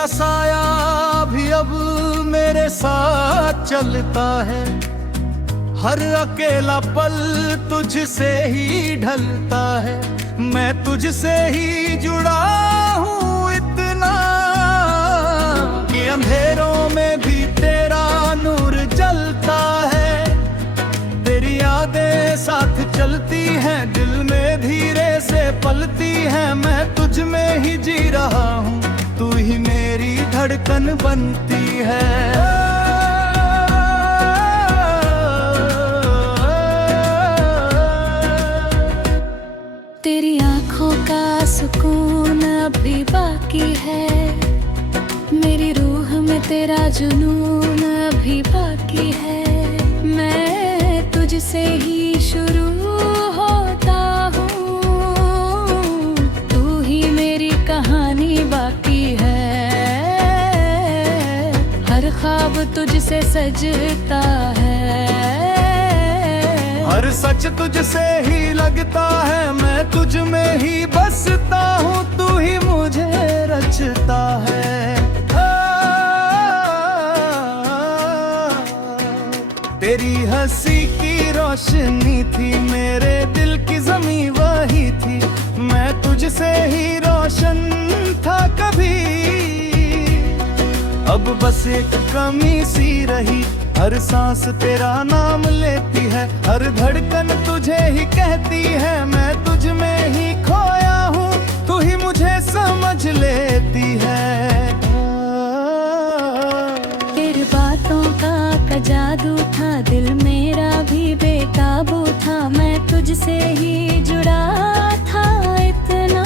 तेरा साया भी अब मेरे साथ चलता है, हर अकेला पल तुझसे ही ढलता है। मैं तुझसे ही जुड़ा हूँ इतना कि अंधेरों में भी तेरा नूर जलता है। तेरी यादें साथ चलती हैं, दिल में धीरे से पलती हैं। मैं तुझ में ही जी रहा हूँ, तू ही मेरी धड़कन बनती है। तेरी आँखों का सुकून अभी बाकी है, मेरी रूह में तेरा जुनून अभी बाकी है। मैं तुझसे ही शुरू होता हूँ, तू ही मेरी कहानी बाकी है। हर ख्वाब तुझसे सजता है, हर सच तुझसे ही लगता है। मैं तुझ में ही बसता हूँ, तू ही मुझे रचता है। तेरी हंसी की रोशनी थी, मेरे दिल की ज़मीं वही थी। मैं तुझसे ही रोशन था कभी, अब बस एक कमी सी रही। हर सांस तेरा नाम लेती है, हर धड़कन तुझे ही कहती है। मैं तुझ में ही खोया हूँ, तू ही मुझे समझ लेती है। तेरी बातों का जादू था, दिल मेरा भी बेकाबू था। मैं तुझसे ही जुड़ा था इतना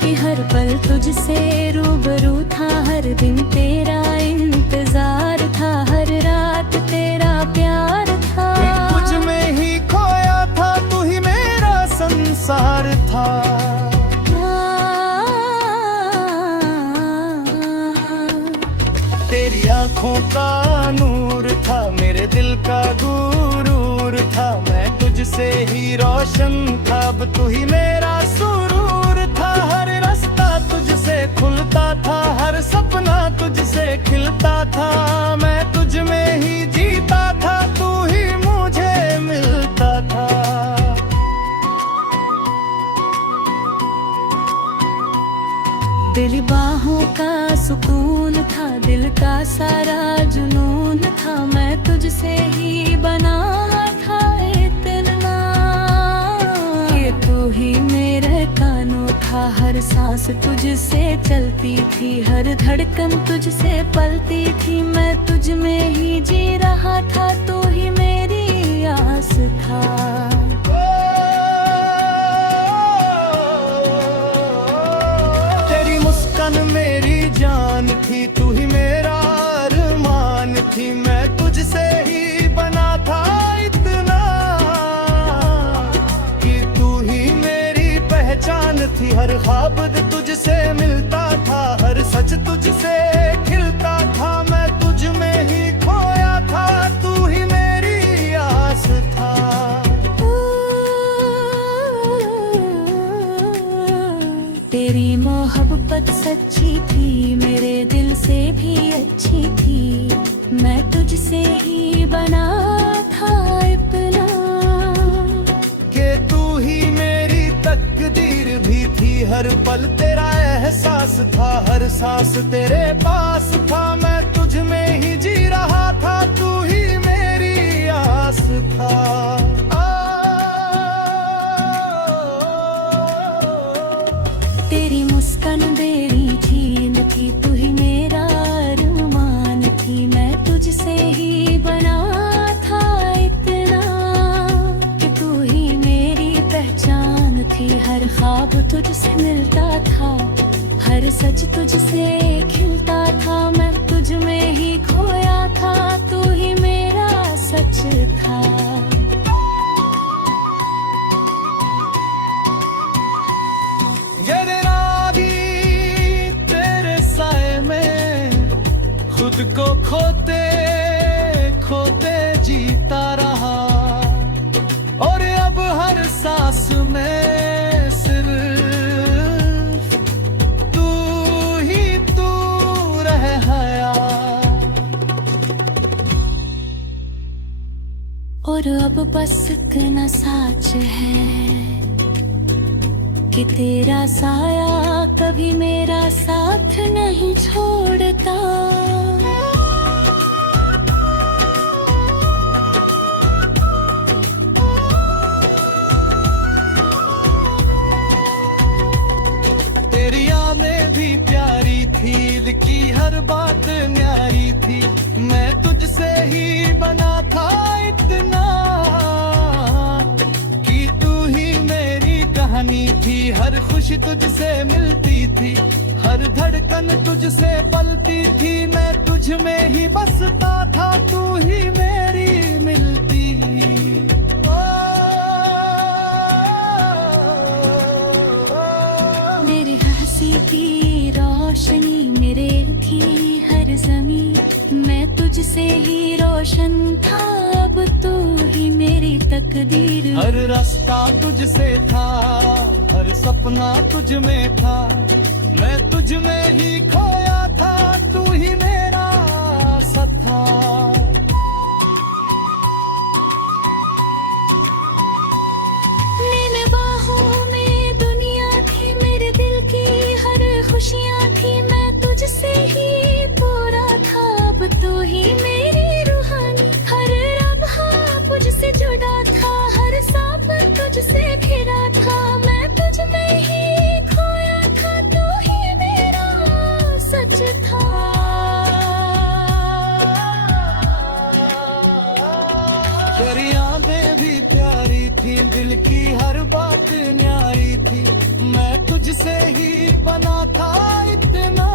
कि हर पल तुझसे रूबरू था। हर दिन तेरा इंतजार था, हर रात तेरा प्यार था। तुझ में ही खोया था, तू ही मेरा संसार था। तेरी आँखों का नूर था, मेरे दिल का गुरूर था। मैं तुझसे ही रोशन था, अब तू ही मेरा सुरूर था। हर रास्ता तुझसे खुलता था, हर सपना तुझसे खिलता था। मैं तुझ में ही जीता था, तू ही मुझे मिलता था। तेरी बाहों का सुकून था, दिल का सारा जुनून था। मैं तुझसे ही बना था इतना कि तू ही मेरे कानों था। हर सांस तुझसे चलती थी, हर धड़कन तुझसे पलती थी। मैं तुझ में ही जी रहा था, तू ही मेरी आस था। मेरी जान थी, तू ही मेरा अरमान थी। मैं तुझसे ही बना था इतना कि तू ही मेरी पहचान थी। हर ख्वाब तुझसे मिलता था, हर सच तुझसे खिलता था। मैं तुझ में ही खोया था, तू ही मेरी आस था। तेरी मोहब्बत सच्ची थी, मेरे दिल से भी अच्छी थी। मैं तुझसे ही बना था इतना कि तू ही मेरी तकदीर भी थी। हर पल तेरा एहसास था, हर सांस तेरे पास था। मैं तुझ में ही जी रहा था, तू ही मेरी आस था। तेरी मुस्कान मेरी जीन थी, तू ही मेरा अरमान थी। मैं तुझसे ही बना था इतना कि तू ही मेरी पहचान थी। हर ख्वाब तुझसे मिलता था, हर सच तुझसे खिलता था। मैं तुझ में ही खोया था, तू ही मेरा सच था। खुद को खोते खोते जीता रहा, और अब हर सांस में सिर्फ तू ही तू और अब बस इतना साच है कि तेरा साया कभी मेरा साथ नहीं छोड़ता। तेरी यादें भी प्यारी थी, दिल की हर बात न्यारी थी। मैं तुझसे ही बना था इतना कि तू ही मेरी कहानी थी। हर खुशी तुझसे मिलती थी, हर धड़कन तुझसे पलती थी। मैं तुझ में ही बसता था, तू ही मेरी मिलती। मेरी हंसी की रोशनी मेरे थी हर ज़मीं। मैं तुझसे ही रोशन था, अब तू ही मेरी तकदीर। हर रास्ता तुझसे था, हर सपना तुझ में था। मैं तुझ में ही खोया था, तू ही मेरा साथ था। मेरे बाहों में दुनिया थी, मेरे दिल की हर खुशियाँ थी। मैं तुझसे ही पूरा था, अब तू ही मेरी रूहानी। हर लम्हा मुझसे जुड़ा था, हर सांप तुझसे घिरा था। मैं तुझ में ही खोया था, तू ही मेरा सच था। तेरी यादें भी प्यारी थी, दिल की हर बात न्यारी थी। मैं तुझसे ही बना था इतना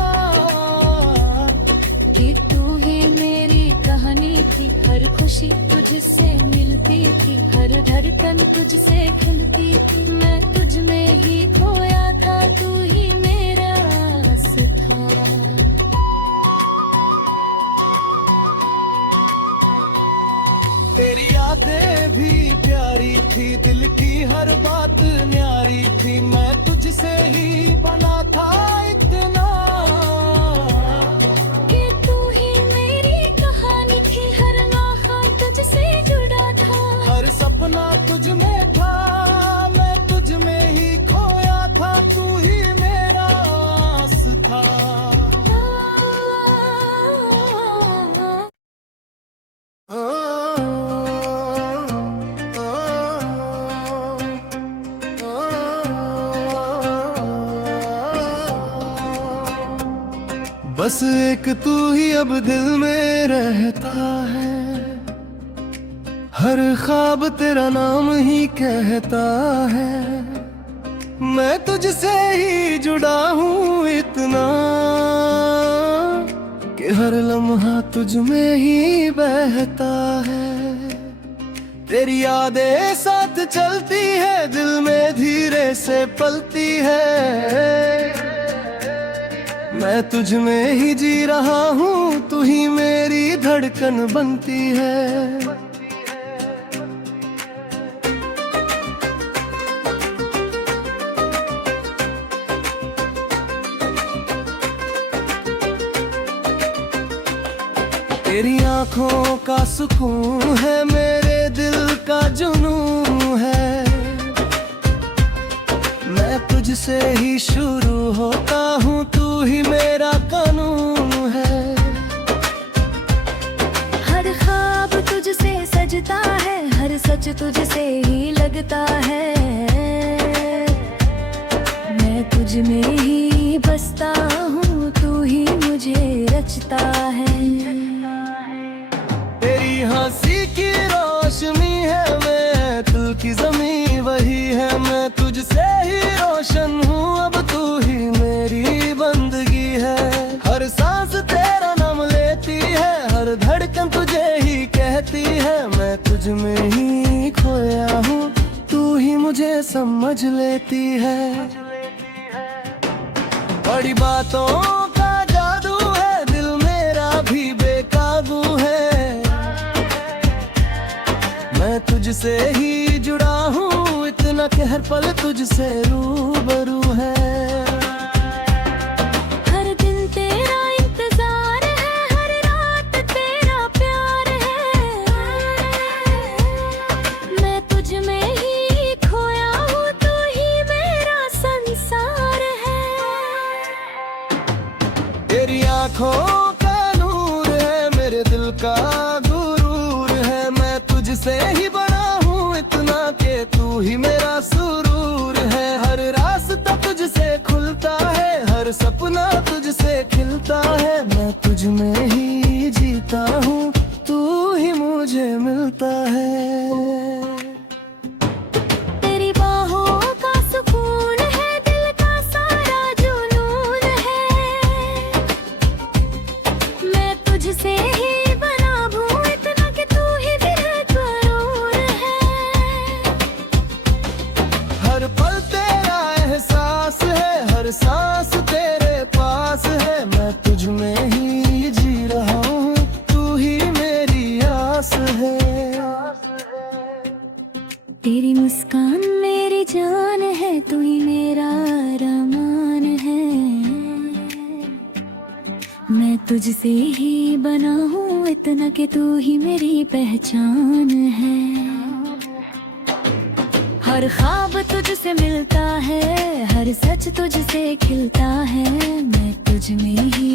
कि तू ही मेरी कहानी थी। हर खुशी तुझसे मिलती थी, हर धड़कन तुझसे खिलती थी। मैं तुझ में ही खोया था, तू ही मेरा आस था। तेरी यादें भी प्यारी थी, दिल की हर बात न्यारी थी। मैं तुझसे ही बना था इतना कि तू ही मेरी कहानी थी। हर लम्हा तुझसे जुड़ा था, हर सपना तुझ में था। मैं तुझ में ही खोया था, तू ही मेरा आस था। बस एक तू ही अब दिल में रहता है, हर ख्वाब तेरा नाम ही कहता है। मैं तुझसे ही जुड़ा हूँ इतना कि हर लम्हा तुझ में ही बहता है। तेरी यादें साथ चलती है, दिल में धीरे से पलती है। मैं तुझ में ही जी रहा हूँ, तू ही मेरी धड़कन बनती है। तेरी आंखों का सुकून है, मेरे दिल का जुनून है। मैं तुझसे ही शुरू होता हूँ, तू ही मेरा कानून है। हर ख्वाब तुझसे सजता है, हर सच तुझसे ही लगता है। मैं तुझ में ही बसता हूँ, तू ही मुझे रचता है। तेरी हंसी की रोशनी है, मैं दिल की ज़मीं वही है। मैं तुझसे ही रोशन हूँ, अब तू ही मेरी बंदगी है। हर सांस तेरा नाम लेती है, हर धड़कन तुझे ही कहती है। मैं तुझ में ही खोया हूँ, तू ही मुझे समझ लेती है। बड़ी बातों का जादू है, दिल मेरा भी बेकाबू है। मैं तुझसे ही जुड़ा हूँ इतना कि हर पल तुझसे रूबरू है। हर दिन तेरा इंतजार है, हर रात तेरा प्यार है। इतना कि तू ही मेरी पहचान है। हर ख्वाब तुझसे मिलता है, हर सच तुझसे खिलता है, मैं तुझ में ही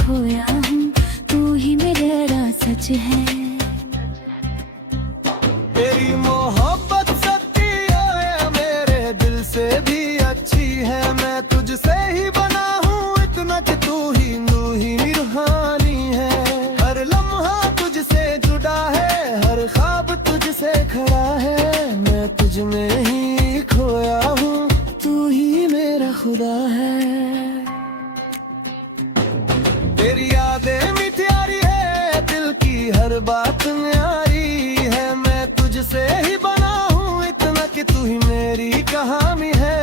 खोया हूँ, तू ही मेरा सच है। तेरी मोहब्बत सच्ची है, मेरे दिल से भी अच्छी है, मैं तुझसे ही बना हूँ इतना कि तू ही रूहानी है। हर लम्हा तुझसे जुड़ा है, हर ख्वाब तुझसे खड़ा है, मैं तुझ में ही खोया हूँ, तू ही मेरा खुदा है। तेरी यादें मिठाई है, दिल की हर बात न्यारी है, मैं तुझसे ही बना हूँ इतना कि तू ही मेरी कहानी है।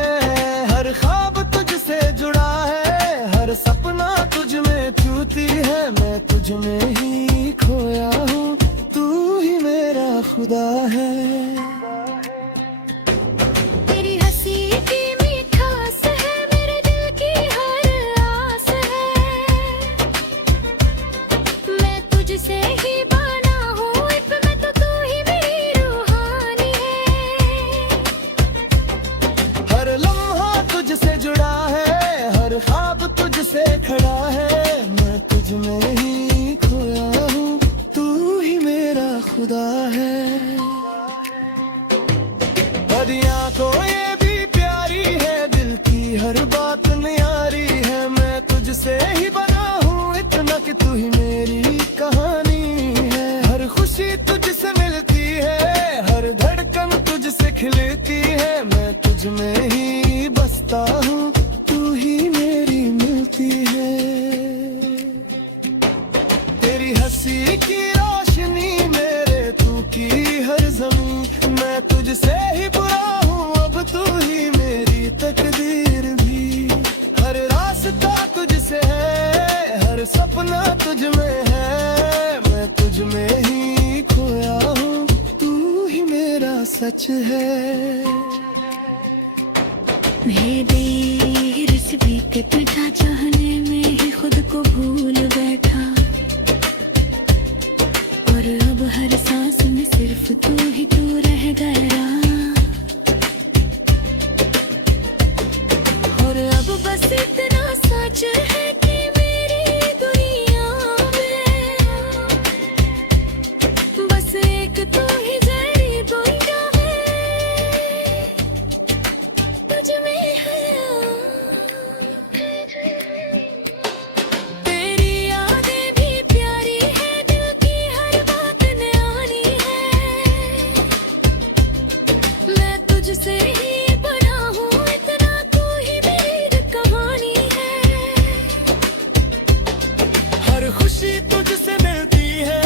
हर ख्वाब तुझसे जुड़ा है, हर सपना तुझ में छूती है, मैं तुझ में ही खोया हूँ, तू ही मेरा खुदा है। तेरी हंसी की मिठास है, मेरे दिल की हर आस है, मैं तुझसे ही बना हूँ इतना तो तू ही मेरी रूहानी है। हर लम्हा तुझसे जुड़ा है, हर ख्वाब तुझसे खड़ा है, मैं तुझ में ही खोया हूँ, तू ही मेरा खुदा है। परियां को ये भी प्यारी है, दिल की हर बात न्यारी है, मैं तुझसे ही बना हूँ इतना कि तू ही मेरी कहानी है। हर खुशी तुझसे मिलती है, हर धड़कन तुझसे खिलती है, मैं तुझ में ही बसता हूँ, तू ही मेरी मिलती है। तेरी हंसी की रोशनी मेरे तू की हर जमीन, मैं तुझसे ही बुरा हूँ अब तू ही मेरी तकदीर भी। हर रास्ता तुझसे है, हर सपना तुझ में है, मैं तुझ में ही खोया हूँ, तू ही मेरा सच है। मेरे रिस बीते पिटा चाहने में ही खुद को भूल बैठा, और अब हर सांस में सिर्फ तू ही तू रह गया, और अब बस इतना सच है कि मेरी दुनिया में बस एक तू ही जहरी दुनिया है, तुझ में है। तेरी यादें भी प्यारी है, दिल की हर बात न्यारी है, मैं तुझसे ही बना हूँ इतना, तू ही मेरी कहानी है। हर खुशी तुझसे मिलती है,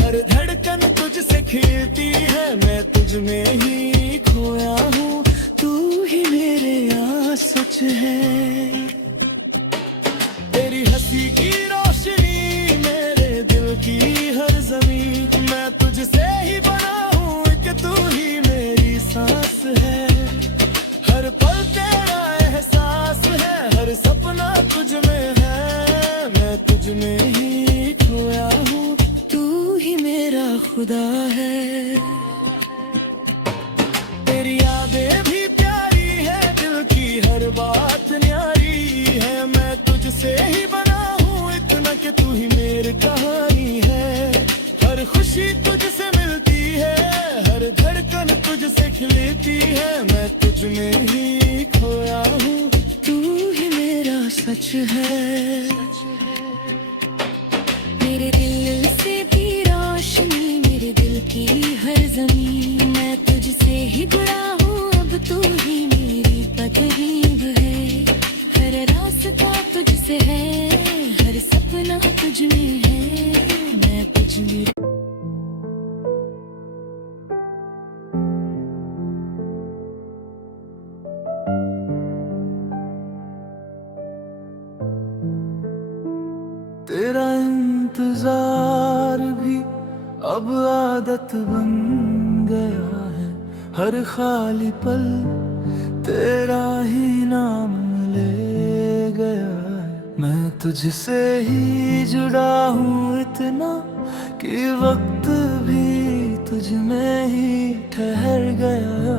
हर धड़कन तुझसे खिलती है, मैं तुझ में ही खोया हूँ, तू ही मेरे सच है। तेरी हंसी की रोशनी मेरे दिल की हर जमीन, मैं तुझसे ही बना हूँ कि तू ही मेरी सांस है। हर पल तेरा एहसास है, हर सपना तुझ में है, मैं तुझ में ही खोया हूँ, तू ही मेरा खुदा है। तेरी यादें भी प्यारी है, दिल की हर बात न्यारी है, मैं तुझसे ही बना हूँ इतना कि तू ही मेरी कहानी है। हर खुशी तुझसे मिलती है, हर धड़कन तुझसे खिलती है, मैं तुझ में ही खोया हूँ, तू ही मेरा सच है। मेरे दिल से भी रोशनी, मेरे दिल की हर जमीन, मैं तुझसे ही जुड़ा हूँ अब तू ही मेरी तकदीर है। हर रास्ता तुझसे है, हर सपना तुझ में है, मैं तुझ में। तेरा इंतजार भी अब आदत बन गया है, हर खाली पल तेरा ही नाम ले गया है। मैं तुझसे ही जुड़ा हूँ इतना कि वक्त भी तुझ में ही ठहर गया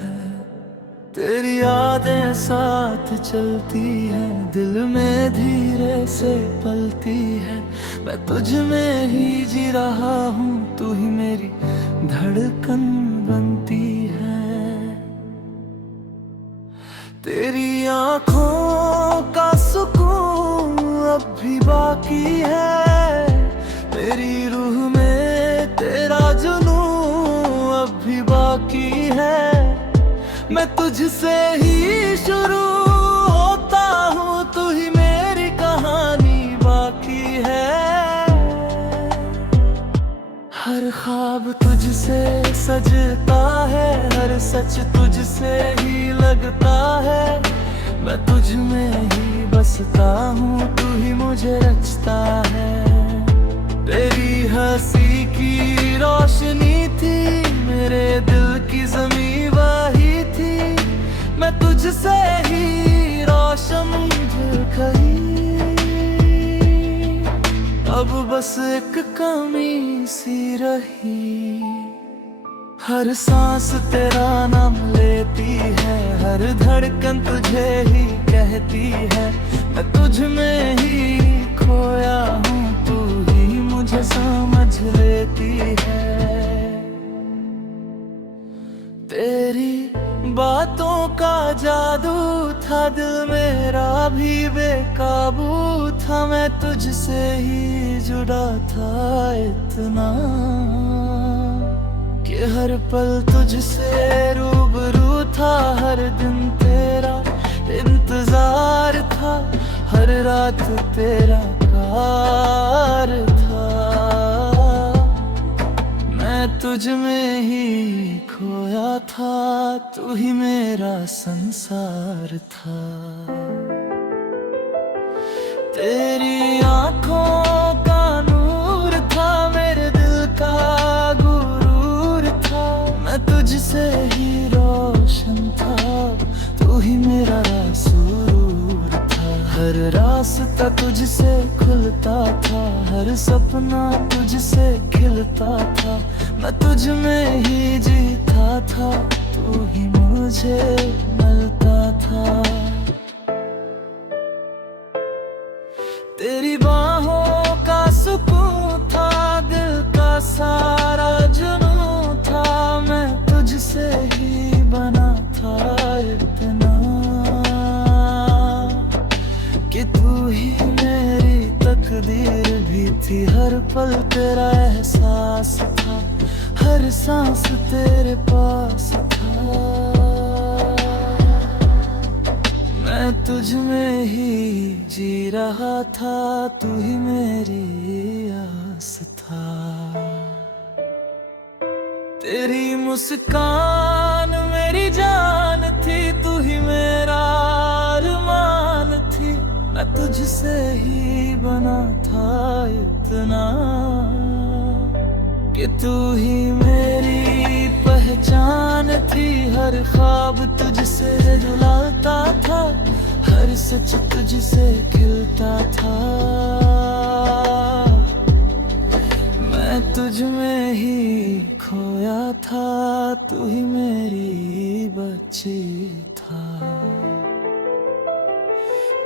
है। तेरी यादें साथ चलती हैं, दिल में धीरे से पलती है। मैं तुझ में ही जी रहा हूँ, तू ही मेरी धड़कन बनती है। तेरी आँखों का सुकून अब भी बाकी है, मेरी रूह में तेरा जुनून अब भी बाकी है। मैं तुझसे ही शुरू होता हूँ, तू ही मेरी कहानी बाकी है। हर ख्वाब तुझसे सजता है, हर सच तुझसे ही लगता है। मैं तुझ में ही बसता हूँ, तू ही मुझे रचता है। तेरी हंसी की रोशनी थी, मेरे दिल की ज़मीं वही थी। मैं तुझसे ही रोशन कहीं, अब बस एक कमी सी रही। हर सांस तेरा नाम लेती है, हर धड़कन तुझे ही कहती है। मैं तुझ में ही खोया हूँ, तू ही मुझे समझ लेती है। तेरी बातों का जादू था, दिल मेरा भी बेकाबू था। मैं तुझसे ही जुड़ा था इतना कि हर पल तुझसे रूबरू था। हर दिन तेरा इंतजार था, हर रात तेरा प्यार था। मैं तुझ में ही खोया था, तू ही मेरा संसार था। तेरी आँखों का नूर था, मेरे दिल का गुरूर था। मैं तुझसे ही रोशन था, तू ही मेरा सुरूर था। हर रास्ता तुझसे खुलता था, हर सपना तुझसे खिलता था। मैं तुझ में ही जीता था, तू ही मुझे मिलता था। तेरी बाहों का सुकून था, दिल का सारा जुनून था। मैं तुझसे ही बना था इतना कि तू ही मेरी तकदीर भी थी। हर पल तेरा एहसास था, हर सांस तेरे पास था। मैं तुझ में ही जी रहा था, तू ही मेरी आस था। तेरी मुस्कान मेरी जान थी, तू ही मेरा अरमान थी। मैं तुझसे ही बना था इतना कि तू ही मेरी पहचान थी। हर ख्वाब तुझसे रुलाता था, हर सच तुझसे खिलता था। मैं तुझ में ही खोया था, तू ही मेरी बच्ची था।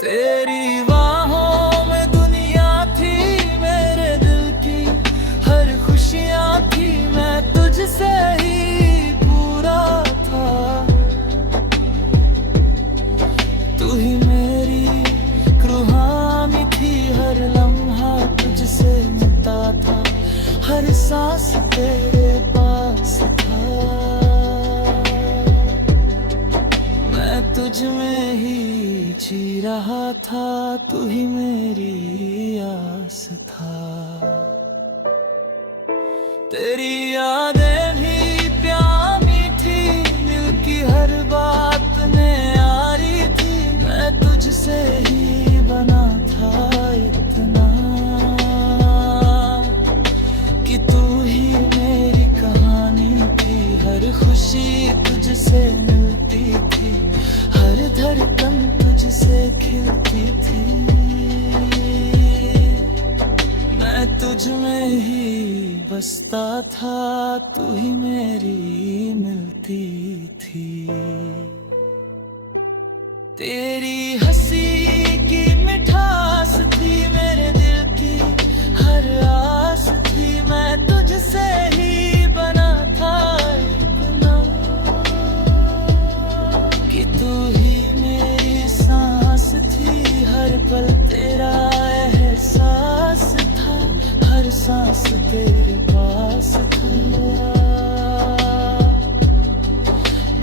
तेरी बाहों में दुनिया थी, मेरे दिल की हर खुशियाँ थी। मैं तुझसे ही पूरा था, तू ही मेरी रूहानी थी। हर लम्हा तुझसे मिलता था, हर सांस तेरे पास था। मैं तुझ में ही जी रहा था, तू ही मेरी आस था। तेरी यादें भी प्यारी थी, दिल की हर बात में आ रही थी। मैं तुझसे ही बना था इतना कि तू ही मेरी कहानी थी। हर खुशी तुझसे मिलती थी, हर धड़कन तुझसे खिलती थी। मैं तुझ में ही बसता था तू ही मेरी मिलती थी। तेरी हंसी की मिठास थी मेरे दिल की हर आस थी। मैं तुझसे ही बना था इतना कि तू ही मेरी सांस थी। हर पल तेरा एहसास था, हर सांस तेरे पास था।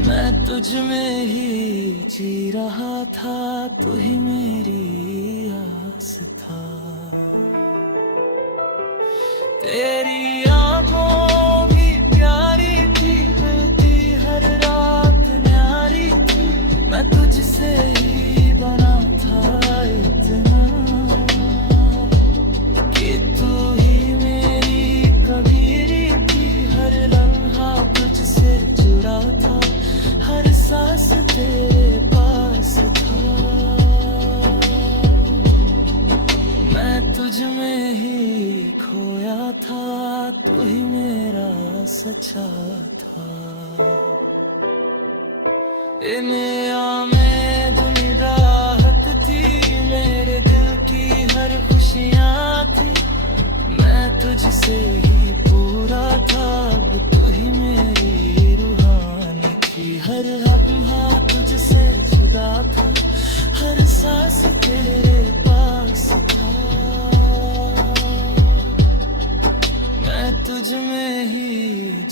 मैं तुझ में ही जी रहा था, तू ही मेरी आस था। तेरी आंखों भी प्यारी थी, मिलती हर रात न्यारी थी। मैं तुझसे ही बना था इतना कि तू ही मेरी कबीरी थी। हर लम्हा तुझसे जुड़ा था, हर सांस तेरे पास था। मैं तुझ में ही खोया था, तू ही मेरा सच्चा था। में धुनी राहत थी, मेरे दिल की हर खुशियाँ थी। मैं तुझसे ही पूरा था, अब तू ही मेरी रूहानी थी। हर लम्हा तुझसे जुदा था, हर सांस तेरे पास था। मैं तुझ में ही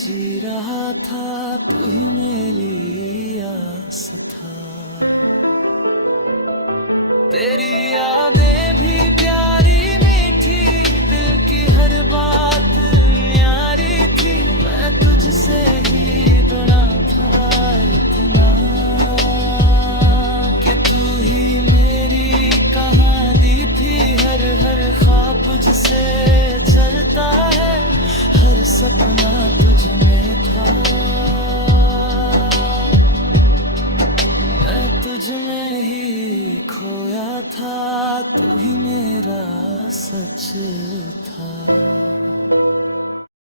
जी रहा था, तू ही मेरी आस था। तेरी यादें भी प्यारी मीठी, दिल की हर बात न्यारी थी। मैं तुझसे ही बना था इतना कि तू ही मेरी कहानी थी। हर हर ख्वाब तुझसे चलता है, हर सपना तुझ में था। मैं तुझ में ही खोया था, तू ही मेरा सच था।